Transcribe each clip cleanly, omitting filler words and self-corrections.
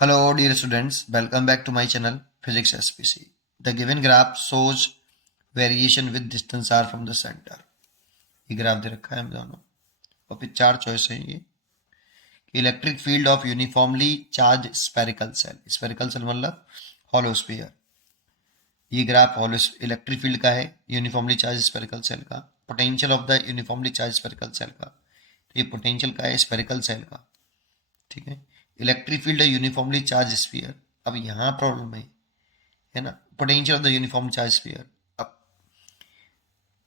Hello, dear students. Welcome back to my channel, Physics SPC. The given graph shows variation with distance r from the center. ये graph दे रखा है हम दोनों और फिर चार चॉइस है ये electric field of uniformly charge spherical shell मतलब हॉलो स्फीयर। ये ग्राफ हॉलो इलेक्ट्रिक फील्ड का है, यूनिफॉर्मली चार्ज स्पेरिकल सेल का। Potential of the uniformly charge spherical shell का, तो ये पोटेंशियल का है स्पेरिकल सेल का। ठीक है, इलेक्ट्रिक फील्ड है यूनिफॉर्मली चार्ज स्फीयर। अब यहाँ प्रॉब्लम है ना, potential of the uniform charge sphere. अब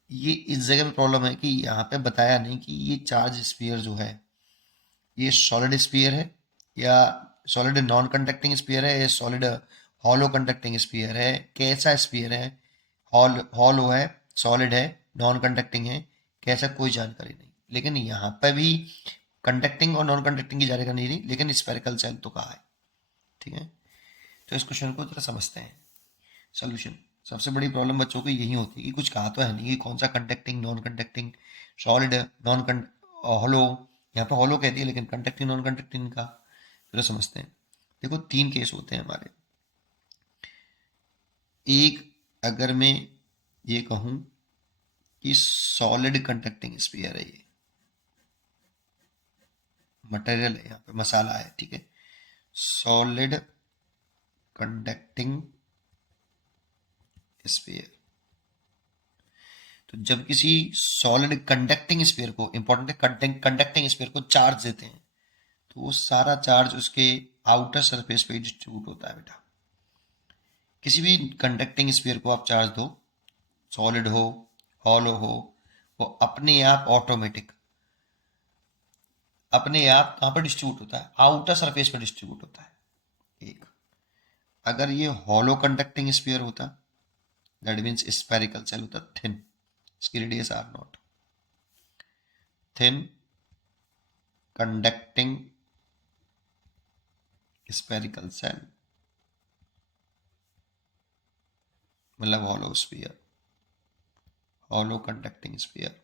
ये इस जगह पे प्रॉब्लम है कि यहाँ पे बताया नहीं कि ये चार्ज स्फीयर जो है ये सॉलिड स्फीयर है या सॉलिड नॉन कंडक्टिंग स्फीयर है या सॉलिड हॉलो कंडक्टिंग स्फीयर है, कैसा स्फीयर है, हॉलो है, सॉलिड है, नॉन कंडक्टिंग है, कैसा कोई जानकारी नहीं। लेकिन यहाँ पे भी कंडक्टिंग और नॉन कंडक्टिंग की जानकारी नहीं, लेकिन स्पेरिकल सेल तो कहा है। ठीक है, तो इस क्वेश्चन को जरा समझते हैं। सोल्यूशन। सबसे बड़ी प्रॉब्लम बच्चों की यही होती है कि कुछ कहा तो है नहीं कि कौन सा conducting non conducting solid non hollow. यहाँ पे हॉलो कहती है लेकिन कंडक्टिंग नॉन कंडक्टिंग का जरा समझते हैं। देखो तीन केस होते हैं हमारे। एक, अगर मैं ये कहूं कि सॉलिड कंडक्टिंग स्फीयर है, ये मटेरियल है, यहाँ पे मसाला है। ठीक है, सॉलिड कंडक्टिंग स्फीयर। तो जब किसी सॉलिड कंडक्टिंग स्फीयर को, इंपॉर्टेंट है, कंडक्टिंग स्फीयर को चार्ज देते हैं तो वो सारा चार्ज उसके आउटर सरफेस पे डिस्ट्रीब्यूट होता है बेटा। किसी भी कंडक्टिंग स्फीयर को आप चार्ज दो, सॉलिड हो हॉलो हो, वो अपने आप ऑटोमेटिक अपने आप कहाँ पर डिस्ट्रीब्यूट होता है, आउटर सरफेस पर डिस्ट्रीब्यूट होता है। एक, अगर ये हॉलो कंडक्टिंग स्फीयर होता, दैट मीन्स स्फेरिकल सेल होता, थिन, इसकी radius R nought, thin conducting spherical shell मतलब hollow sphere, hollow conducting sphere.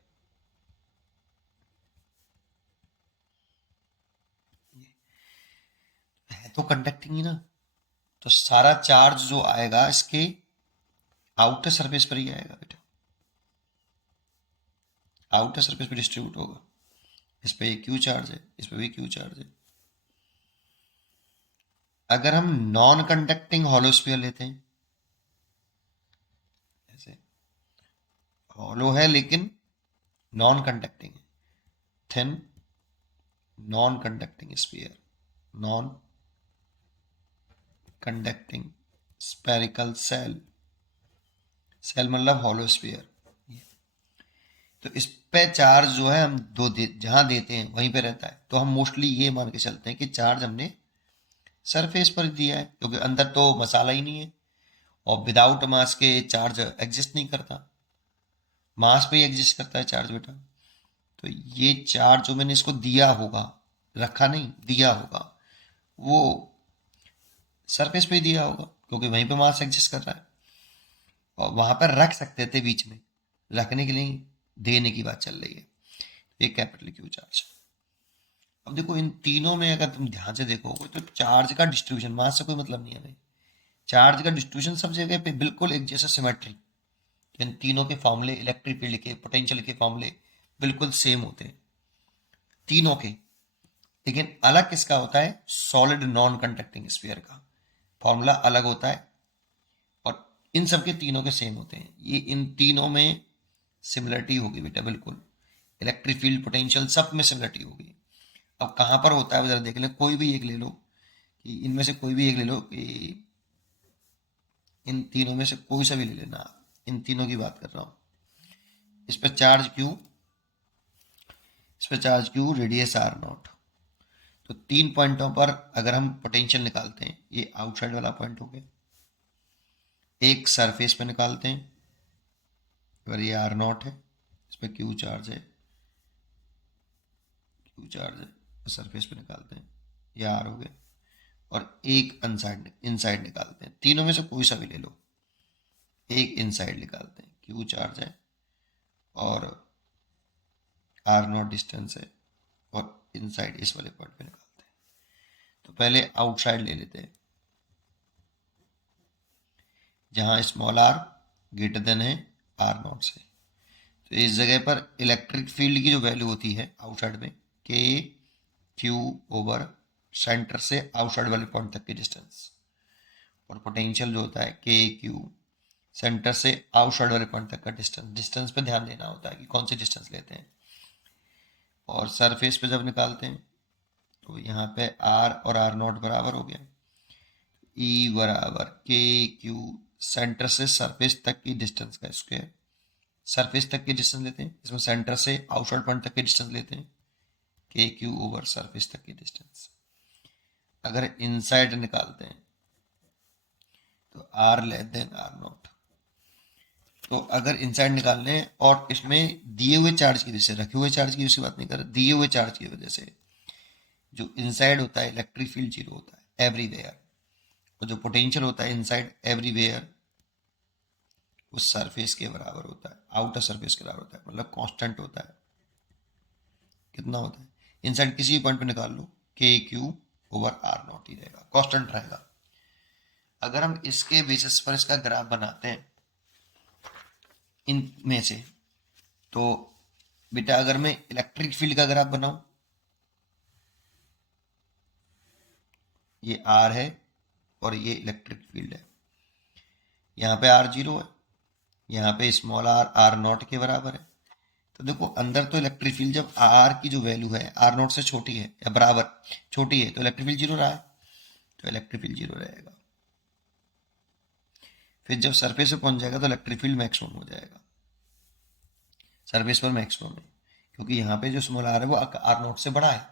है तो कंडक्टिंग ही ना, तो सारा चार्ज जो आएगा इसके आउटर सरफेस पर ही आएगा बेटा, आउटर सरफेस पर डिस्ट्रीब्यूट होगा। इस पे ये क्यू चार्ज है, इस पे भी क्यू चार्ज है। अगर हम नॉन कंडक्टिंग हॉलोस्फीयर लेते हैं, जैसे हॉलो है लेकिन नॉन कंडक्टिंग है, thin non conducting sphere, non conducting spherical shell, shell मतलब हॉलोस्फीयर। तो इस पे चार्ज जो है हम जहां देते हैं वहीं पे रहता है, तो हम मोस्टली ये मान के चलते हैं कि चार्ज हमने सरफेस पर दिया है, क्योंकि अंदर तो मसाला ही नहीं है और विदाउट मास के चार्ज एग्जिस्ट नहीं करता, मास पे ही एग्जिस्ट करता है चार्ज बेटा। तो ये चार्ज जो मैंने इसको दिया होगा, रखा नहीं दिया होगा, वो सरफेस पे ही दिया होगा क्योंकि वहीं पे मास एग्जिस्ट कर रहा है। और वहां पर रख सकते थे बीच में, रखने के लिए देने की बात चल रही है। एक कैपिटल क्यू चार्ज। अब देखो इन तीनों में अगर तुम ध्यान से देखोगे तो चार्ज का डिस्ट्रीब्यूशन, मास से कोई मतलब नहीं है भाई, चार्ज का डिस्ट्रीब्यूशन सब जगह पे बिल्कुल एक जैसा सिमेट्री। इन तीनों के फॉर्मूले, इलेक्ट्रिक फील्ड के, पोटेंशियल के फॉर्मूले बिल्कुल सेम होते हैं तीनों के। लेकिन अलग किसका होता है, सॉलिड नॉन कंडक्टिंग स्फीयर का फॉर्मूला अलग होता है और इन सब के तीनों के सेम होते हैं। ये इन तीनों में सिमिलरिटी होगी बेटा, बिल्कुल इलेक्ट्रिक फील्ड पोटेंशियल सब में सिमिलरिटी होगी। अब कहाँ पर होता है जरा देख ले, कोई भी एक ले लो, कि इनमें से कोई भी एक ले लो, कि इन तीनों में से कोई सा भी ले लेना, इन तीनों की बात कर रहा हूँ। इस पर चार्ज क्यू, इस पर charge Q, radius R naught. तो तीन पॉइंटों पर अगर हम पोटेंशियल निकालते हैं, ये आउटसाइड वाला पॉइंट हो गया, एक सरफेस पे निकालते हैं अगर ये आर नॉट है, इस पर क्यू चार्ज है, क्यू चार्ज है, सरफेस पे निकालते हैं, ये आर हो गया। और एक अनसाइड इनसाइड निकालते हैं, तीनों में से कोई सा भी ले लो, एक इनसाइड निकालते हैं, क्यू चार्ज है और आर नॉट डिस्टेंस है, और इनसाइड इस वाले पॉइंट पे निकालते हैं। तो पहले आउटसाइड ले लेते हैं, जहां स्मॉल आर ग्रेटर देन है आर नॉट से। तो इस जगह पर इलेक्ट्रिक फील्ड की जो वैल्यू होती है आउटसाइड में, के क्यू ओवर सेंटर से आउटसाइड वाले पॉइंट तक की डिस्टेंस, और पोटेंशियल जो होता है के क्यू सेंटर से आउटसाइड वाले पॉइंट तक का डिस्टेंस। डिस्टेंस पे ध्यान देना होता है कि कौन सी डिस्टेंस लेते हैं। और सरफेस पे जब निकालते हैं तो यहाँ पे आर और आर नॉट बराबर हो गया, ई बराबर के क्यू सेंटर से सरफेस तक की डिस्टेंस का स्क्वायर। सरफेस तक की डिस्टेंस लेते हैं, इसमें सेंटर से आउटसाइड पॉइंट तक की डिस्टेंस लेते हैं, के क्यू ओवर सरफेस तक की डिस्टेंस। अगर इनसाइड निकालते हैं तो r less than r naught. तो अगर इनसाइड निकालने हैं और इसमें दिए हुए चार्ज की वजह से, रखे हुए चार्ज की उसकी बात नहीं कर रहे, दिए हुए चार्ज की वजह से जो इनसाइड होता है इलेक्ट्रिक फील्ड जीरो होता है एवरीवेयर, और जो पोटेंशियल होता है इनसाइड एवरीवेयर उस सरफेस के बराबर होता है, आउटर सरफेस के बराबर होता है, मतलब कांस्टेंट होता है। कितना होता है? इनसाइड किसी भी पॉइंट पे निकाल लो, के क्यू ओवर आर नॉट ही रहेगा, कांस्टेंट रहेगा। अगर हम इसके बेसिस पर इसका ग्राफ बनाते हैं इन में से, तो बेटा अगर मैं इलेक्ट्रिक फील्ड का ग्राफ बनाऊं, ये आर है और ये इलेक्ट्रिक फील्ड है, यहाँ पे आर जीरो है, यहाँ पे स्मॉल आर आर नॉट के बराबर है। तो देखो अंदर तो इलेक्ट्रिक फील्ड जब आर की जो वैल्यू है आर नॉट से छोटी है या बराबर छोटी है तो इलेक्ट्रिक फील्ड जीरो रहा है, तो इलेक्ट्रिक फील्ड जीरो रहेगा। फिर जब सरफेस पे पहुंच जाएगा तो इलेक्ट्रिक फील्ड मैक्सिमम हो जाएगा, सरफेस पर मैक्सिमम है, क्योंकि यहाँ पे जो स्मॉल आर है वो आर नॉट से बड़ा है,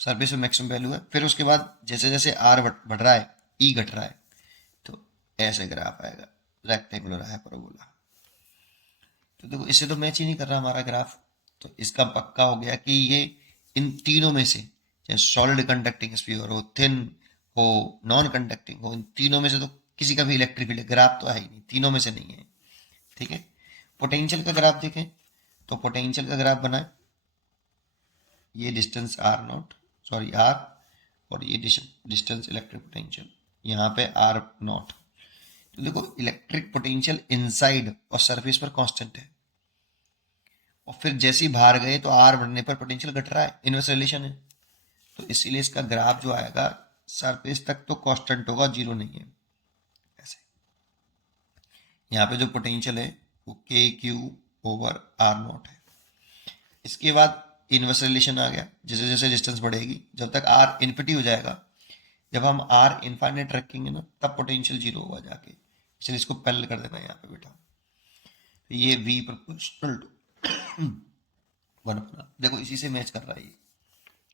सरफेस पे मैक्सिमम वैल्यू है। फिर उसके बाद जैसे जैसे आर बढ़ रहा है ई घट रहा है, तो ऐसे ग्राफ आएगा, रेक्टेंगुलर हाइपरबोला। तो देखो इससे तो मैच ही नहीं कर रहा हमारा ग्राफ, तो इसका पक्का हो गया कि ये इन तीनों में से, चाहे सॉलिड कंडक्टिंग स्फीयर हो, थिन हो, नॉन कंडक्टिंग हो, इन तीनों में से तो किसी का भी इलेक्ट्रिक फील्ड ग्राफ तो है ही नहीं, तीनों में से नहीं है। ठीक है, पोटेंशियल का ग्राफ देखें तो पोटेंशियल का ग्राफ बनाए, ये distance r naught, sorry r, और ये डिस्टेंस इलेक्ट्रिक पोटेंशियल, यहाँ पे आर नॉट। तो देखो इलेक्ट्रिक पोटेंशियल इनसाइड और सरफेस पर कांस्टेंट है, और फिर जैसे ही बाहर गए तो आर बढ़ने पर पोटेंशियल घट रहा है, इनवर्स रिलेशन है। तो इसीलिए इसका ग्राफ जो आएगा सरफेस तक तो कांस्टेंट होगा, जीरो नहीं है। ऐसे यहाँ पे जो पोटेंशियल है वो के क्यू ओवर आर नॉट है। इसके बाद इनवर्स रिलेशन आ गया, जैसे जैसे डिस्टेंस बढ़ेगी, जब तक आर इन्फिनिटी हो जाएगा, जब हम आर इनफाइनाइट रखेंगे ना तब पोटेंशियल जीरो होगा जाके, इसलिए इसको पैरेलल कर देना है यहाँ पे बेटा। तो ये v प्रोपोर्शनल टू वन अपना, देखो इसी से मैच कर रहा है, ये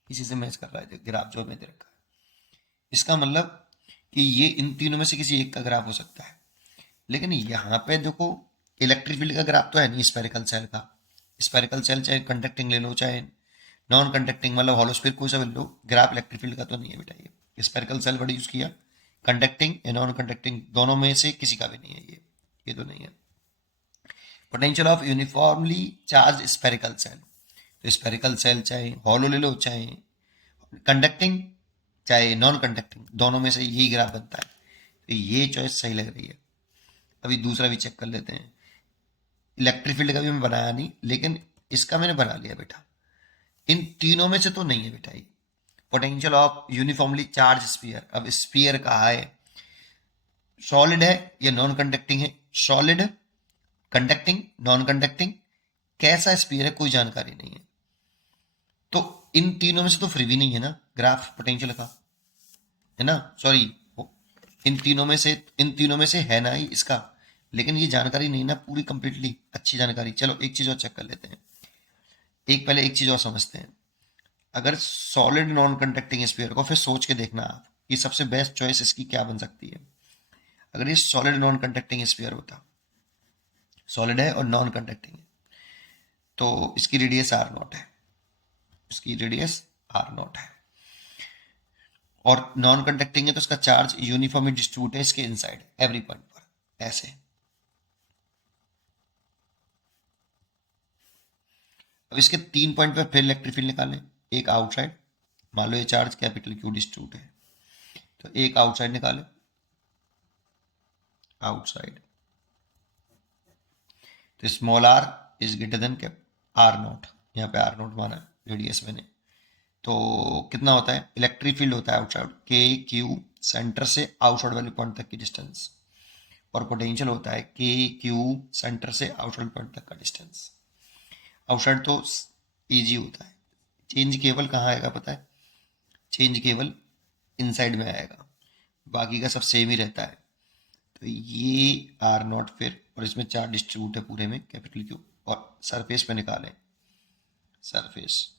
इसी से मैच कर रहा है ग्राफ जो हमें दे रखा है। इसका मतलब कि ये इन तीनों में से किसी एक का ग्राफ हो सकता है, लेकिन यहाँ पे देखो इलेक्ट्रिक फील्ड का ग्राफ तो है नहीं स्फेरिकल सेल का। स्फेरिकल सेल चाहे कंडक्टिंग ले लो चाहे नॉन कंडक्टिंग, मतलब हॉलोस्फीयर कोई सा भी ले लो, ग्राफ इलेक्ट्रिक फील्ड का तो नहीं है बेटा। ये स्फेरिकल सेल बड़ा यूज किया, कंडक्टिंग या नॉन कंडक्टिंग दोनों में से किसी का भी नहीं है, ये तो नहीं है। Potential of uniformly charge spherical shell, तो स्फेरिकल सेल चाहे हॉलो ले लो चाहे कंडक्टिंग चाहे नॉन कंडक्टिंग, दोनों में से यही ग्राफ बनता है। तो ये चॉइस सही लग रही है। अभी दूसरा भी चेक कर लेते हैं, इलेक्ट्रिक फील्ड का भी मैं बनाया नहीं, लेकिन इसका मैंने बना लिया बेटा। इन तीनों में से तो नहीं है बेटा ये potential of uniformly charge sphere. अब स्फीयर कहा है, सॉलिड है या नॉन कंडक्टिंग है, सॉलिड, कंडक्टिंग, नॉन कंडक्टिंग, कैसा स्फीयर है कोई जानकारी नहीं है। तो इन तीनों में से तो फ्री भी नहीं है ना ग्राफ पोटेंशियल का, है ना, सॉरी इन तीनों में से है ना ही इसका, लेकिन ये जानकारी नहीं ना पूरी कंप्लीटली अच्छी जानकारी। चलो एक चीज और चेक कर लेते हैं, पहले एक चीज और समझते हैं। अगर सॉलिड नॉन कंडक्टिंग स्फीयर को फिर सोच के देखना आप, ये सबसे बेस्ट चॉइस इसकी क्या बन सकती है। अगर ये सॉलिड नॉन कंडक्टिंग स्फीयर होता, सॉलिड है और नॉन कंडक्टिंग है, तो इसकी रेडियस आर नॉट है, इसकी रेडियस आर नॉट है, और नॉन कंडक्टिंग है तो इसका चार्ज यूनिफॉर्मली डिस्ट्रीब्यूट है इसके इनसाइड एवरी पॉइंट पर, ऐसे। अब इसके 3 पॉइंट पर फिर इलेक्ट्रिक फील्ड निकालें, एक आउटसाइड, मान लो ये चार्ज कैपिटल क्यू डिस्ट्रीब्यूट है, एक आउटसाइड निकाले, आउटसाइड, तो small r is greater than क्या, आर नॉट, यहाँ पे आर नॉट माना रेडियस मैंने। तो कितना होता है, इलेक्ट्रिक फील्ड होता है आउटसाइड के क्यू, सेंटर से आउटसाइड वाले पॉइंट तक की डिस्टेंस, और पोटेंशियल होता है के क्यू, सेंटर से आउटसाइड पॉइंट तक का डिस्टेंस। आउटसाइड तो इजी होता है, चेंज केवल कहाँ आएगा पता है, चेंज केवल इनसाइड में आएगा, बाकी का सब सेम ही रहता है। तो ये आर नॉट फिर, और इसमें चार डिस्ट्रीब्यूट है पूरे में कैपिटल क्यू, और सरफेस पे निकालें, सरफेस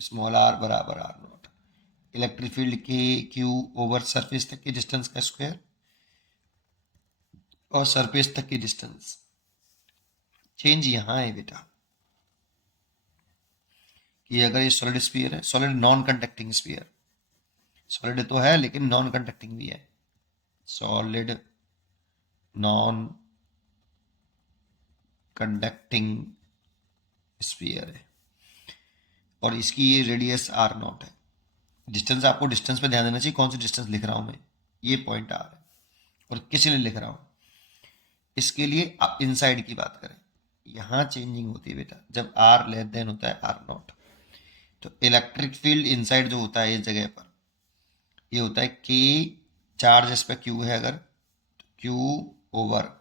स्मॉल आर बराबर आर नॉट, इलेक्ट्रिक फील्ड के क्यू ओवर सरफेस तक की डिस्टेंस का स्क्वायर और सरफेस तक की डिस्टेंस। चेंज यहाँ है बेटा कि अगर ये सॉलिड स्फीयर है, solid non conducting sphere, solid तो है लेकिन नॉन कंडक्टिंग भी है, सॉलिड नॉन कंडक्टिंग स्फीयर है, और इसकी ये रेडियस आर नॉट है। डिस्टेंस, आपको डिस्टेंस पे ध्यान देना चाहिए, कौन सी डिस्टेंस लिख रहा हूं मैं, ये पॉइंट आर है, और किस लिए लिख रहा हूं, इसके लिए आप इनसाइड की बात करें, यहां चेंजिंग होती है बेटा जब आर लेस देन होता है आर नॉट। तो इलेक्ट्रिक फील्ड इनसाइड जो होता है इस जगह पर, ये होता है के, चार्ज इस पर क्यू है अगर, क्यू ओवर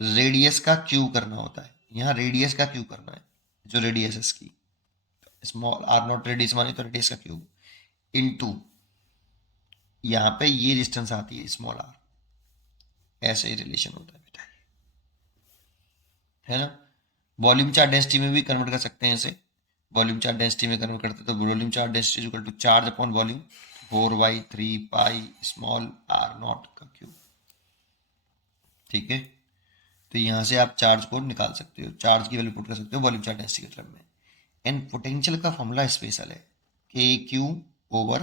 रेडियस का क्यू करना होता है, यहाँ रेडियस का क्यू करना है, जो रेडियस है इसकी, स्मॉल आर नॉट रेडियस मानी तो रेडियस का क्यूब इनटू, यहाँ पे ये डिस्टेंस आती है स्मॉल आर, ऐसे ही रिलेशन होता है बेटा, है ना। वॉल्यूम चार्ज डेंसिटी में भी कन्वर्ट कर सकते हैं इसे, वॉल्यूम चार्ज डेंसिटी में कन्वर्ट करते हैं तो volume charge density equal to charge upon volume, 4/3 pi small r naught का क्यूब, ठीक है। तो यहाँ से आप चार्ज को निकाल सकते हो, चार्ज की वैल्यू पुट कर सकते हो वॉल्यूम चार्ज डेंसिटी के टर्म में। एंड पोटेंशियल का फॉर्मूला स्पेशल है, के क्यू ओवर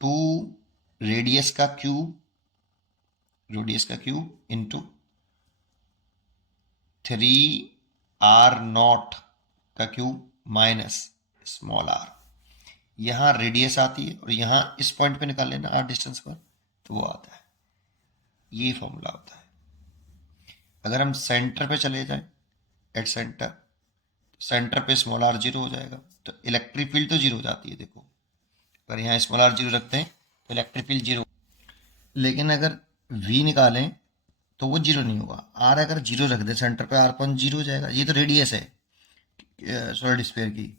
2 रेडियस का क्यूब, रेडियस का क्यूब इंटू 3r0 का क्यूब माइनस स्मॉल आर, यहाँ रेडियस आती है और यहाँ इस पॉइंट पे निकाल लेना आर डिस्टेंस पर, तो वो आता है, ये फॉर्मूला होता है। अगर हम सेंटर पे चले जाएं, एट सेंटर, सेंटर पे स्मॉल आर जीरो हो जाएगा, तो इलेक्ट्रिक फील्ड तो जीरो हो जाती है देखो, अगर यहाँ स्मॉल आर जीरो रखते हैं तो इलेक्ट्रिक फील्ड जीरो, लेकिन अगर वी निकालें तो वो जीरो नहीं होगा। आर अगर जीरो रख दे सेंटर पे, आर पॉइंट जीरो हो जाएगा, ये तो रेडियस है सॉलिड स्फीयर की,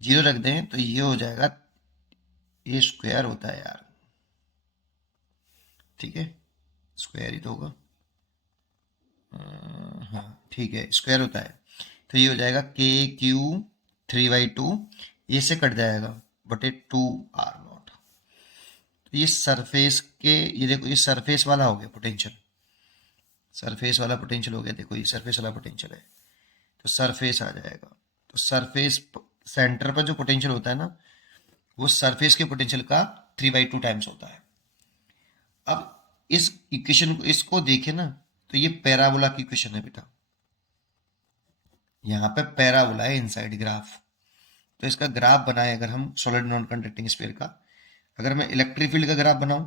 जीरो रख दें तो ये हो जाएगा, ये स्क्वायर होता है यार, ठीक है, स्क्वायर ही तो होगा, हाँ ठीक है स्क्वायर होता है। तो ये हो जाएगा के क्यू 3/2, ये से कट जाएगा बटे 2r0। तो ये सरफेस के, ये देखो ये सरफेस वाला हो गया पोटेंशियल, सरफेस वाला पोटेंशियल हो गया, देखो ये सरफेस वाला पोटेंशियल है, तो सरफेस आ जाएगा। तो सरफेस सेंटर पर जो पोटेंशियल होता है ना, वो सरफेस के पोटेंशियल का 3/2 टाइम्स होता है। अब इस इक्वेशन को, इसको देखें ना, तो ये पैराबोला की इक्वेशन है बेटा, यहाँ पे पैराबोला है इनसाइड ग्राफ। तो इसका ग्राफ बनाए अगर हम सॉलिड नॉन कंडक्टिंग स्फीयर का, अगर मैं इलेक्ट्रिक फील्ड का ग्राफ बनाऊं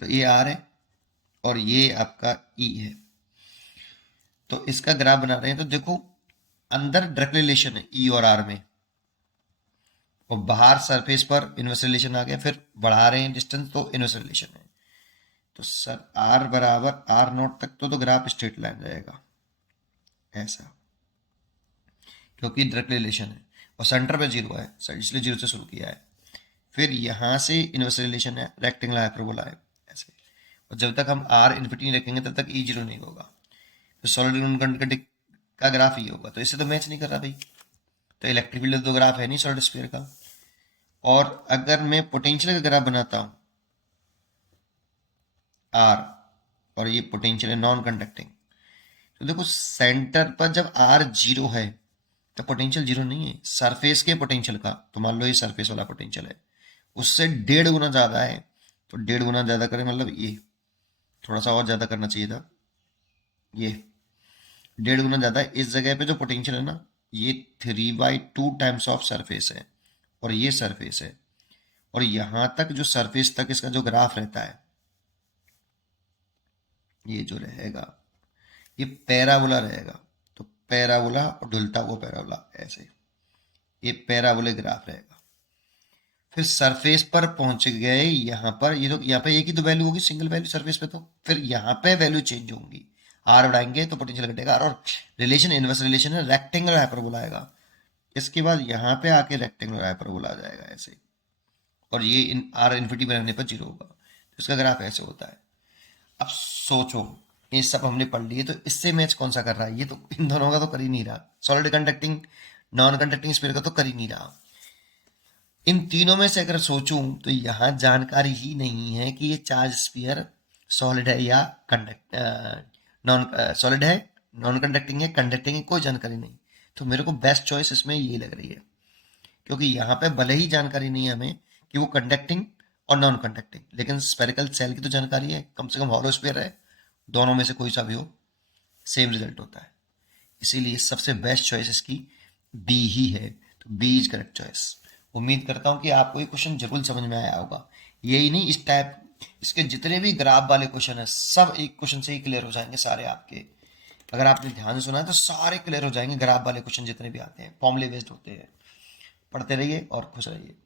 तो ये आर है और ये आपका ई है, तो इसका ग्राफ बना रहे हैं तो देखो अंदर डायरेक्ट रिलेशन है ई और आर में, और बाहर सरफेस पर इनवर्स रिलेशन आ गया, फिर बढ़ा रहे हैं डिस्टेंस तो इनवर्स रिलेशन है। तो सर आर बराबर आर नॉट तक तो ग्राफ स्ट्रेट लाइन जाएगा ऐसा, क्योंकि डायरेक्ट रिलेशन है, और सेंटर पे जीरो है इसलिए जीरो से शुरू किया है, फिर यहाँ से इनवर्स रिलेशन है, रेक्टेंगुलर हाइपरबोला है ऐसे, और जब तक हम आर इन्फिनिटी नहीं रखेंगे तब तक ई जीरो नहीं होगा, तो सॉलिड नॉन कंडक्टिंग का ग्राफ ये होगा। तो इससे तो मैच नहीं कर रहा भाई, तो इलेक्ट्रिक फील्ड तो ग्राफ है नहीं सॉलिड स्फीयर का। और अगर मैं पोटेंशियल का ग्राफ बनाता हूं आर, और ये पोटेंशियल है नॉन कंडक्टिंग, तो देखो सेंटर पर जब आर जीरो है तो पोटेंशियल जीरो नहीं है, सरफेस के पोटेंशियल का, तो मान लो ये सरफेस वाला पोटेंशियल है, उससे 1.5 गुना ज्यादा है, तो 1.5 गुना ज्यादा करें मतलब ये थोड़ा सा और ज्यादा करना चाहिए था, ये 1.5 गुना ज्यादा है, इस जगह पे जो पोटेंशियल है ना, ये 3/2 टाइम्स ऑफ सरफेस है, और ये सरफेस है, और यहां तक जो सरफेस तक इसका जो ग्राफ रहता है, ये जो रहेगा ये पैराबोला रहेगा। तो पैराबोला और ढुलता हुआ पैराबोला, ऐसे ये पैराबोलिक ग्राफ रहेगा। फिर सरफेस पर पहुंच गए, यहाँ पर ये तो यहाँ पे एक ही तो वैल्यू होगी, सिंगल वैल्यू सरफेस पे, तो फिर यहाँ पे वैल्यू चेंज होंगी, आर बढ़ाएंगे तो पोटेंशियल घटेगा। और रिलेशन इनवर्स रिलेशन है, रेक्टेंगुलर हाइपरबोला आएगा। इसके बाद यहाँ पे आके रेक्टेंगुलर हाइपरबोला आ जाएगा ऐसे, और ये इन आर इन्फिनिटी पर रहने पर जीरो होगा। तो इसका ग्राफ ऐसे होता है। अब सोचो, ये सब हमने पढ़ लिए, तो इससे मैच कौन सा कर रहा है? ये तो इन दोनों का तो कर ही नहीं रहा, solid conducting non conducting sphere का तो कर ही नहीं रहा। इन तीनों में से अगर सोचूं तो यहां जानकारी ही नहीं है कि ये चार्ज स्फीयर सॉलिड है या कंडक्ट नॉन सॉलिड है, नॉन कंडक्टिंग है, कंडक्टिंग है, कोई जानकारी नहीं। तो मेरे को बेस्ट चॉइस इसमें ये लग रही है, क्योंकि यहाँ पे भले ही जानकारी नहीं है हमें कि वो कंडक्टिंग और नॉन कंडक्टिंग, लेकिन स्पेरिकल सेल की तो जानकारी है, कम से कम हॉलो स्फीयर है। दोनों में से कोई सा भी हो, सेम रिजल्ट होता है। इसीलिए सबसे बेस्ट चॉइस इसकी बी ही है। तो बी इज करेक्ट चॉइस। उम्मीद करता हूँ कि आपको ये क्वेश्चन जरूर समझ में आया होगा। यही नहीं, इस टाइप इसके जितने भी ग्राफ वाले क्वेश्चन है सब एक क्वेश्चन से ही क्लियर हो जाएंगे सारे आपके। अगर आपने ध्यान से सुना है तो सारे क्लियर हो जाएंगे, ग्राफ वाले क्वेश्चन जितने भी आते हैं फॉर्मूले बेस्ड होते हैं। पढ़ते रहिए और खुश रहिए।